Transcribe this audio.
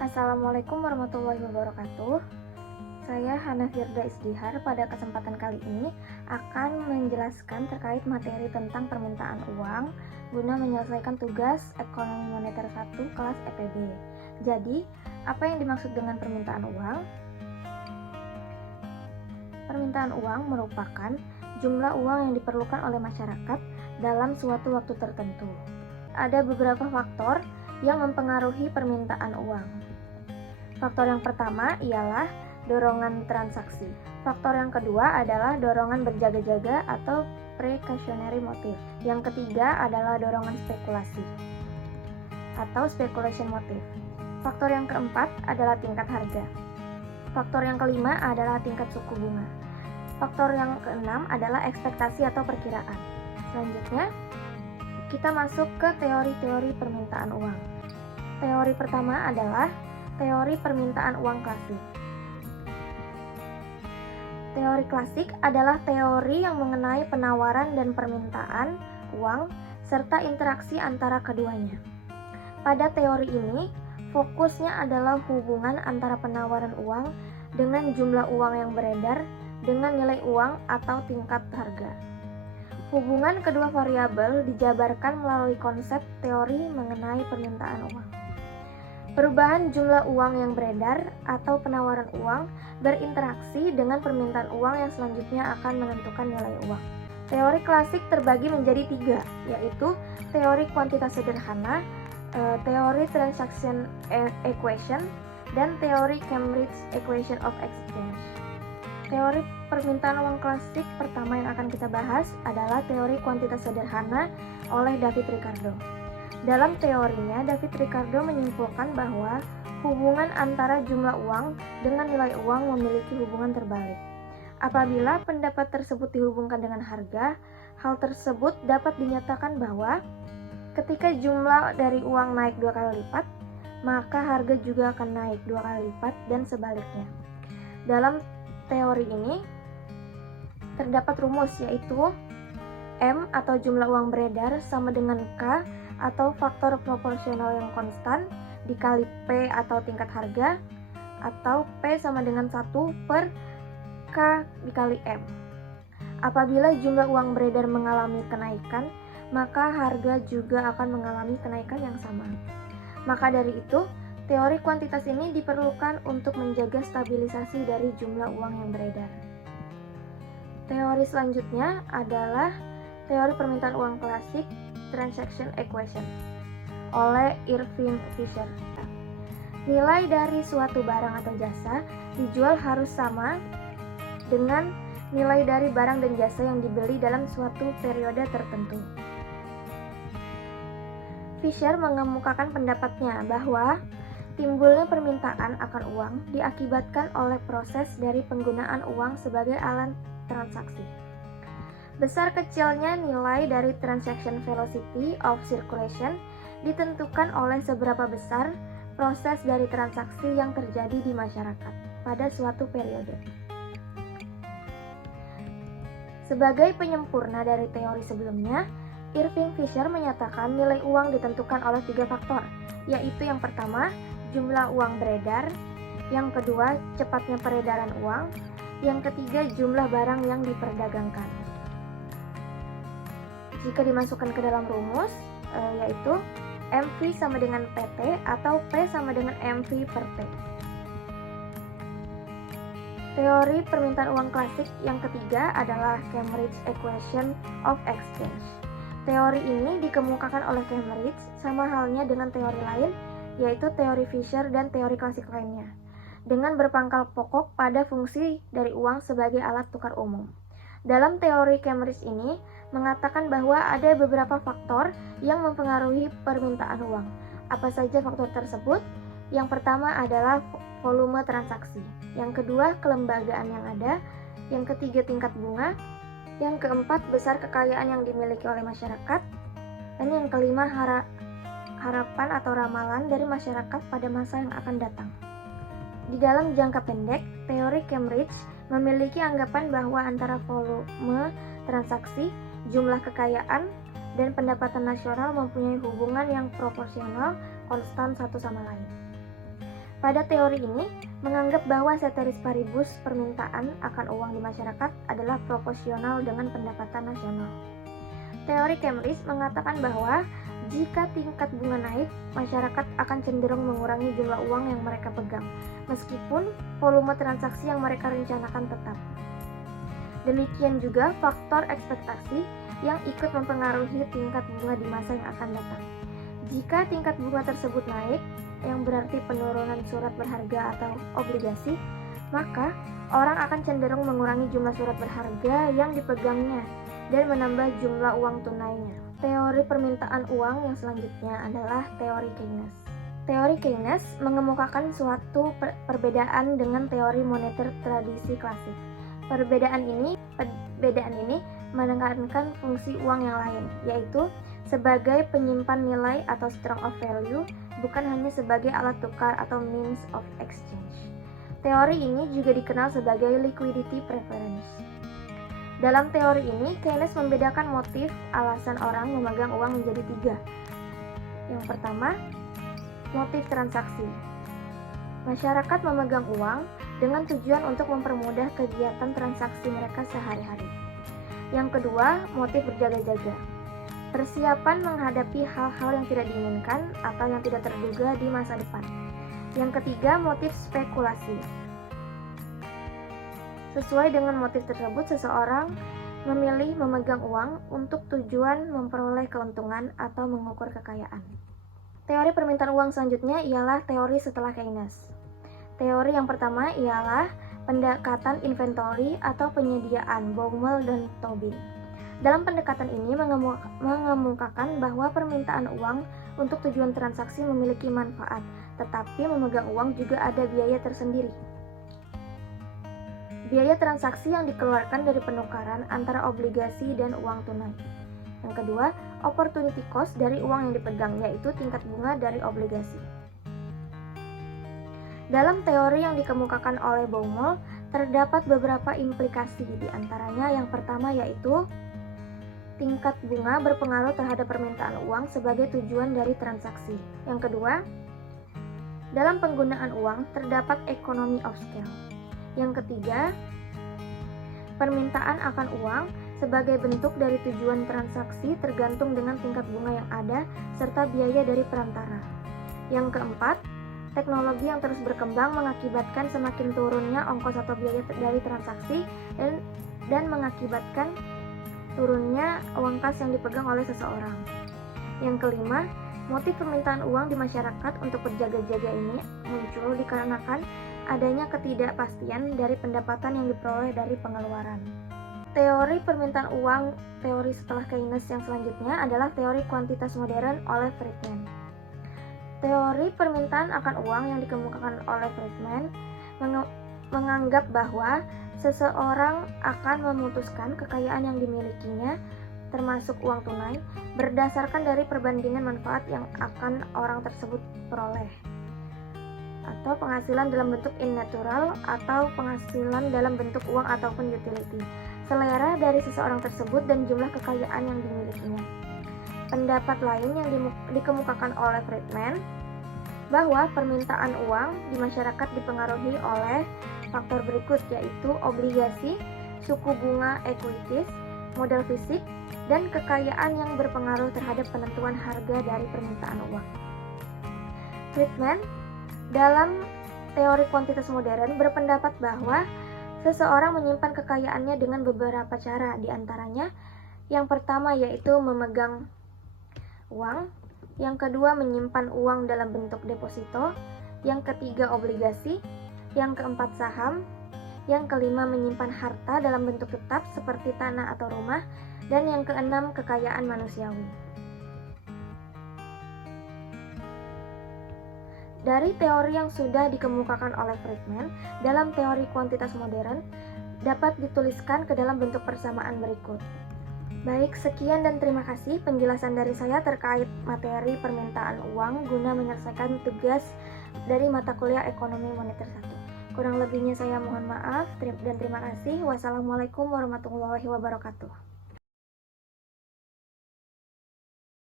Assalamualaikum warahmatullahi wabarakatuh. Saya Hana Firda Isdihar. Pada kesempatan kali ini akan menjelaskan terkait materi tentang permintaan uang guna menyelesaikan tugas Ekonomi Moneter 1 kelas EPB. Jadi, apa yang dimaksud dengan permintaan uang? Permintaan uang merupakan jumlah uang yang diperlukan oleh masyarakat dalam suatu waktu tertentu. Ada beberapa faktor yang mempengaruhi permintaan uang. Faktor yang pertama ialah dorongan transaksi. Faktor yang kedua adalah dorongan berjaga-jaga atau precautionary motive. Yang ketiga adalah dorongan spekulasi atau speculation motive. Faktor yang keempat adalah tingkat harga. Faktor yang kelima adalah tingkat suku bunga. Faktor yang keenam adalah ekspektasi atau perkiraan. Selanjutnya, kita masuk ke teori-teori permintaan uang. Teori pertama adalah teori permintaan uang klasik. Teori klasik adalah teori yang mengenai penawaran dan permintaan uang serta interaksi antara keduanya. Pada teori ini, fokusnya adalah hubungan antara penawaran uang dengan jumlah uang yang beredar dengan nilai uang atau tingkat harga. Hubungan kedua variabel dijabarkan melalui konsep teori mengenai permintaan uang. Perubahan jumlah uang yang beredar atau penawaran uang berinteraksi dengan permintaan uang yang selanjutnya akan menentukan nilai uang. Teori klasik terbagi menjadi tiga, yaitu teori kuantitas sederhana, teori transaction equation, dan teori Cambridge equation of exchange. Teori permintaan uang klasik pertama yang akan kita bahas adalah teori kuantitas sederhana oleh David Ricardo. Dalam teorinya, David Ricardo menyimpulkan bahwa hubungan antara jumlah uang dengan nilai uang memiliki hubungan terbalik. Apabila pendapat tersebut dihubungkan dengan harga, hal tersebut dapat dinyatakan bahwa ketika jumlah dari uang naik 2 kali lipat, maka harga juga akan naik 2 kali lipat dan sebaliknya. Dalam teori ini terdapat rumus, yaitu M atau jumlah uang beredar sama dengan K atau faktor proporsional yang konstan dikali P atau tingkat harga, atau P sama dengan 1 per K dikali M. Apabila jumlah uang beredar mengalami kenaikan, maka harga juga akan mengalami kenaikan yang sama. Maka dari itu, teori kuantitas ini diperlukan untuk menjaga stabilisasi dari jumlah uang yang beredar. Teori selanjutnya adalah teori permintaan uang klasik, transaction equation, oleh Irving Fisher. Nilai dari suatu barang atau jasa dijual harus sama dengan nilai dari barang dan jasa yang dibeli dalam suatu periode tertentu. Fisher mengemukakan pendapatnya bahwa timbulnya permintaan akan uang diakibatkan oleh proses dari penggunaan uang sebagai alat transaksi. Besar kecilnya nilai dari transaction velocity of circulation ditentukan oleh seberapa besar proses dari transaksi yang terjadi di masyarakat pada suatu periode. Sebagai penyempurna dari teori sebelumnya, Irving Fisher menyatakan nilai uang ditentukan oleh 3 faktor, yaitu yang pertama, jumlah uang beredar, yang kedua, cepatnya peredaran uang, yang ketiga, jumlah barang yang diperdagangkan. Jika dimasukkan ke dalam rumus, yaitu MV sama dengan PT atau P sama dengan MV per T. Teori permintaan uang klasik yang ketiga adalah Cambridge equation of exchange. Teori ini dikemukakan oleh Cambridge sama halnya dengan teori lain, yaitu teori Fisher dan teori klasik lainnya, dengan berpangkal pokok pada fungsi dari uang sebagai alat tukar umum. Dalam teori Cambridge ini mengatakan bahwa ada beberapa faktor yang mempengaruhi permintaan uang. Apa saja faktor tersebut? Yang pertama adalah volume transaksi, yang kedua kelembagaan yang ada, yang ketiga tingkat bunga, yang keempat besar kekayaan yang dimiliki oleh masyarakat, dan yang kelima harapan atau ramalan dari masyarakat pada masa yang akan datang. Di dalam jangka pendek, teori Cambridge memiliki anggapan bahwa antara volume transaksi, jumlah kekayaan, dan pendapatan nasional mempunyai hubungan yang proporsional konstan satu sama lain. Pada teori ini, menganggap bahwa ceteris paribus permintaan akan uang di masyarakat adalah proporsional dengan pendapatan nasional. Teori Cambridge mengatakan bahwa jika tingkat bunga naik, masyarakat akan cenderung mengurangi jumlah uang yang mereka pegang, meskipun volume transaksi yang mereka rencanakan tetap. Demikian juga faktor ekspektasi yang ikut mempengaruhi tingkat bunga di masa yang akan datang. Jika tingkat bunga tersebut naik, yang berarti penurunan surat berharga atau obligasi, maka orang akan cenderung mengurangi jumlah surat berharga yang dipegangnya dan menambah jumlah uang tunainya. Teori permintaan uang yang selanjutnya adalah teori Keynes. Teori Keynes mengemukakan suatu perbedaan dengan teori moneter tradisi klasik. Perbedaan ini menekankan fungsi uang yang lain, yaitu sebagai penyimpan nilai atau store of value, bukan hanya sebagai alat tukar atau means of exchange. Teori ini juga dikenal sebagai liquidity preference. Dalam teori ini, Keynes membedakan motif alasan orang memegang uang menjadi 3. Yang pertama, motif transaksi. Masyarakat memegang uang dengan tujuan untuk mempermudah kegiatan transaksi mereka sehari-hari. Yang kedua, motif berjaga-jaga. Persiapan menghadapi hal-hal yang tidak diinginkan atau yang tidak terduga di masa depan. Yang ketiga, motif spekulasi. Sesuai dengan motif tersebut, seseorang memilih memegang uang untuk tujuan memperoleh keuntungan atau mengukur kekayaan. Teori permintaan uang selanjutnya ialah teori setelah Keynes. Teori yang pertama ialah pendekatan inventory atau penyediaan Baumol dan Tobin. Dalam pendekatan ini mengemukakan bahwa permintaan uang untuk tujuan transaksi memiliki manfaat, tetapi memegang uang juga ada biaya tersendiri. Biaya transaksi yang dikeluarkan dari penukaran antara obligasi dan uang tunai. Yang kedua, opportunity cost dari uang yang dipegang, yaitu tingkat bunga dari obligasi. Dalam teori yang dikemukakan oleh Baumol, terdapat beberapa implikasi, di antaranya yang pertama yaitu tingkat bunga berpengaruh terhadap permintaan uang sebagai tujuan dari transaksi. Yang kedua, dalam penggunaan uang terdapat economy of scale. Yang ketiga, permintaan akan uang sebagai bentuk dari tujuan transaksi tergantung dengan tingkat bunga yang ada serta biaya dari perantara. Yang keempat, teknologi yang terus berkembang mengakibatkan semakin turunnya ongkos atau biaya dari transaksi dan mengakibatkan turunnya uang kas yang dipegang oleh seseorang. Yang kelima, motif permintaan uang di masyarakat untuk berjaga-jaga ini muncul dikarenakan adanya ketidakpastian dari pendapatan yang diperoleh dari pengeluaran. Teori permintaan uang, teori setelah Keynes yang selanjutnya adalah teori kuantitas modern oleh Friedman. Teori permintaan akan uang yang dikemukakan oleh Friedman menganggap bahwa seseorang akan memutuskan kekayaan yang dimilikinya, termasuk uang tunai, berdasarkan dari perbandingan manfaat yang akan orang tersebut peroleh, atau penghasilan dalam bentuk in-natural atau penghasilan dalam bentuk uang ataupun utility, selera dari seseorang tersebut dan jumlah kekayaan yang dimilikinya. Pendapat lain yang dikemukakan oleh Friedman bahwa permintaan uang di masyarakat dipengaruhi oleh faktor berikut, yaitu obligasi, suku bunga equities, modal fisik, dan kekayaan yang berpengaruh terhadap penentuan harga dari permintaan uang. Friedman dalam teori kuantitas modern berpendapat bahwa seseorang menyimpan kekayaannya dengan beberapa cara, di antaranya yang pertama yaitu memegang uang, yang kedua menyimpan uang dalam bentuk deposito, yang ketiga obligasi, yang keempat saham, yang kelima menyimpan harta dalam bentuk tetap seperti tanah atau rumah, dan yang keenam kekayaan manusiawi. Dari teori yang sudah dikemukakan oleh Friedman dalam teori kuantitas modern dapat dituliskan ke dalam bentuk persamaan berikut. Baik, sekian dan terima kasih penjelasan dari saya terkait materi permintaan uang guna menyelesaikan tugas dari mata kuliah Ekonomi Moneter 1. Kurang lebihnya saya mohon maaf dan terima kasih. Wassalamualaikum warahmatullahi wabarakatuh.